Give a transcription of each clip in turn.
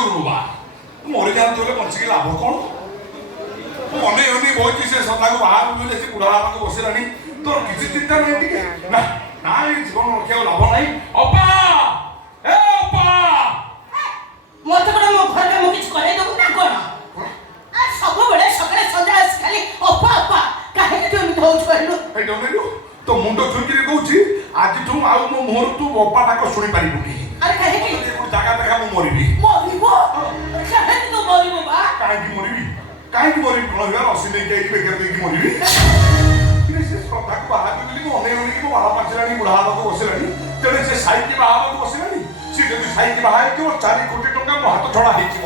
ମରି ଯାଆନ୍ତୁ ହେଲେ ବଞ୍ଚିକି ଲାଭ କ'ଣ? ମୁଁ ଅନେଇ ଅନେଇ ବଇଛି ସେ ସଦାକୁ ବାହାରକୁ ସେ ବୁଢ଼ା ବାପାକୁ ବସିଲାଣି। ତୋର କିଛି ଚିନ୍ତା ନାହିଁ ଟିକେ ନା ନା ଏଇ ଜୀବନ ରଖିବାକୁ ଲାଭ ନାହିଁ। ଅପା ଏ ଅପା ମତେ କ'ଣ ମୋ ଘରେ ମୁଁ କିଛି କରେଇ ଦେବୁ ନା କ'ଣ? ସବୁବେଳେ ସକାଳେ ସନ୍ଧ୍ୟା ଆସି ଖାଲି ଅପା ଅପା କାହିଁକି ତୁ ଏମିତି ହଉଛୁ କହିଲୁ? ଏଇଟା ଅନେଇଲୁ ତୋ ମୁଣ୍ଡ ଛୁଇଁକିରି କହୁଛି ଆଜିଠୁ ଆଉ ମୋ ମୁହଁରୁ ତୁ ଅପା ଡାକ ଶୁଣିପାରିବୁନି। ଆରେ କାହିଁକି? ଗୋଟେ ଜାଗା ଦେଖା ମୁଁ ମରିବି। ମରିବ? କାହିଁକି ତୁ ମରିବୁ ବା? କାହିଁକି ମରିବି? କାହିଁକି ମରିବି? କ'ଣ ହେବା ରସି ନେଇକି ଆଇକି ବେକାର ଦେଇକି ମରିବି? ସେ ଶ୍ରଦ୍ଧାକୁ ବାହାକୁ ବୋଲି ମୁଁ ଅନେଇ ଅନେଇକି ମୋ ବାହା ପାଚିଲାଣି ବୁଢ଼ା ହେବାକୁ ବସିଲାଣି। ତେଣୁ ସେ ସାଇକି ବାହା ହେବାକୁ ବସିଲାଣି। ସେ ଯଦି ସାଇକି ବାହା ହେଇଥିବ 4 କୋଟି ଟଙ୍କା ମୋ ହାତ ଛଡ଼ା ହେଇଯିବ।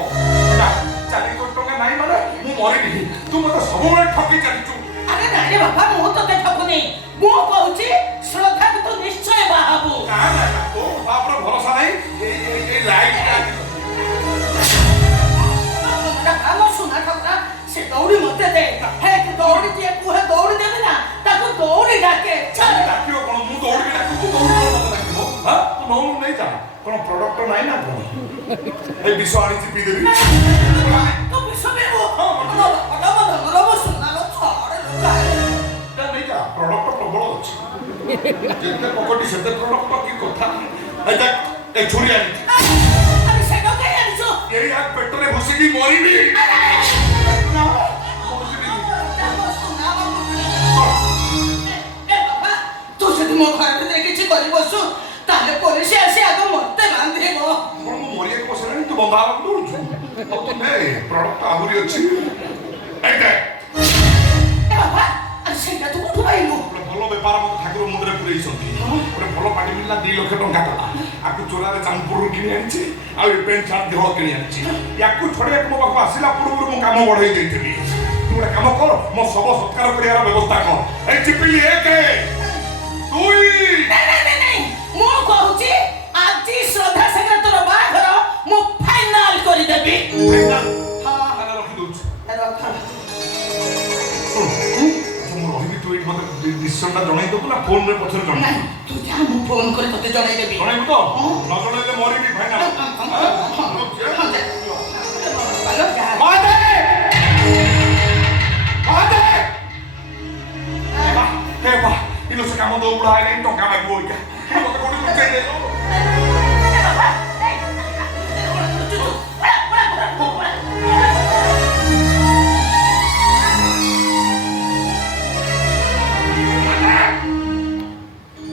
4 କୋଟି ଟଙ୍କା ନାହିଁ ମାନେ ମୁଁ ମରିବି। ତୁ ମତେ ସବୁବେଳେ ଠକି ଚାଲିଛୁ। ଆରେ ନାଇଁ ବାପା ମୁଁ ତତେ ଠକୁନି। ମୁଁ କହୁଛି ଶ୍ରଦ୍ଧାକୁ ତୁ ନିଶ୍ଚୟ ବାହା ହବୁ। ନା ନା ନା ତୋ ବାପର ଭରସା ନାହିଁ। ଏଇ ଲାଇଟ୍ ଆମ ସୁନା ଠକରା ସେ ଦୌଡ଼ି ମତେ ଦେ। ହେ ତୁ ଦୌଡ଼ି ଦିଏ କୁହେ ଦୌଡ଼ି ଦେବି ନା ତାକୁ ଦୌଡ଼ି ଡାକେ। ଡାକିବ କ'ଣ? ମୁଁ ଦୌଡ଼ିବି ଡାକିବୁ ତୁ ଦୌଡ଼ି ମତେ ଡାକିବ? ହଁ ତୁ ନଉନୁ ନେଇ ଯା। କ'ଣ ପ୍ରଡକ୍ଟ ନାହିଁ ନା କ'ଣ? ଏଇ ବିଷ ଆଣିଛି ପିଇଦେବି। ତୁ ବିଷ ପିଇବୁ? ନେଇ ଯା ପ୍ରଡକ୍ଟ ପ୍ରବଳ ଅଛି। ଯେତେ ପକଟି ସେତେ ପ୍ରଡକ୍ଟ କି କଥା। ଏ ଛୁରୀ ଆଣିଛି। ଆରେ ସେଟା କାଇଁ ଆଣିଛୁ? ଏଇ ପେଟରେ ଘୁଷିକି ମରିବି। ତୁ ଯଦି ମୋ ଘର ଭିତରେ କିଛି କରି ବସୁ ତାହେଲେ ପୋଲିସ ଆସି ଆଗ ମତେ ବାନ୍ଧିବ। କ'ଣ ମୁଁ ମରିବାକୁ ବସିଲାଣି ତୁ ବନ୍ଧା ହେବାକୁ ଦଉଛୁ? ପ୍ରଡକ୍ଟ ଆହୁରି ଅଛି। ସେଇଟା ତୁ କୋଉଠୁ ପାଇଲୁ? ଭଲ ବେପାର ମତେ ଠାକୁର ମୁଣ୍ଡରେ ପୁରେଇଛନ୍ତି। ଗୋଟେ ଭଲ ପାଟି ମିଳିଲା 2 ଲକ୍ଷ ଟଙ୍କା କଲା। ଆକୁ ଚୋରାରେ ଚାନ୍ଦପୁରରୁ କିଣି ଆଣିଛି। ଆଉ ଏ ପ୍ୟାଣ୍ଟ ସାର୍ଟ ଦେହ କିଣି ଆଣିଛି। ୟାକୁ ଛଡ଼େଇବାକୁ ମୋ ପାଖକୁ ଆସିଲା ପୂର୍ବରୁ ମୁଁ କାମ ବଢ଼େଇ ଦେଇଥିଲି। ତୁ ଗୋଟେ କାମ କର ମୋ ଶବ ସତ୍କାର କରିବାର ବ୍ୟବସ୍ଥା କର। ଏଇ ଚିପିଲି 1 2 ନାଇଁ ମୁଁ କହୁଛି ଆଜି ଶ୍ରଦ୍ଧା ସାଙ୍ଗରେ ତୋର ବାହାଘର ମୁଁ ଫାଇନାଲ କରିଦେବି। ରଖିଦଉଛି। ମୁଁ ରହିବି ତୁ ଏଇଠି ମତେ ଡିସିସନଟା ଜଣେଇ ଦେବୁ ନା ଫୋନରେ ପଛରେ ଜଣେଇବୁ? ତୁ ଯା ମୁଁ ଫୋନ କରି ତତେ ଜଣେଇଦେବି। ଜଣେଇବୁ ତ? ନ ଜଣେଇଲେ ମରିବି ଫାଇନାଲ। ସେ କାମ ଦଉ ବୁଢ଼ା ହେଲାଣି ଟଙ୍କା ମାଗିବ ଏଇଟା।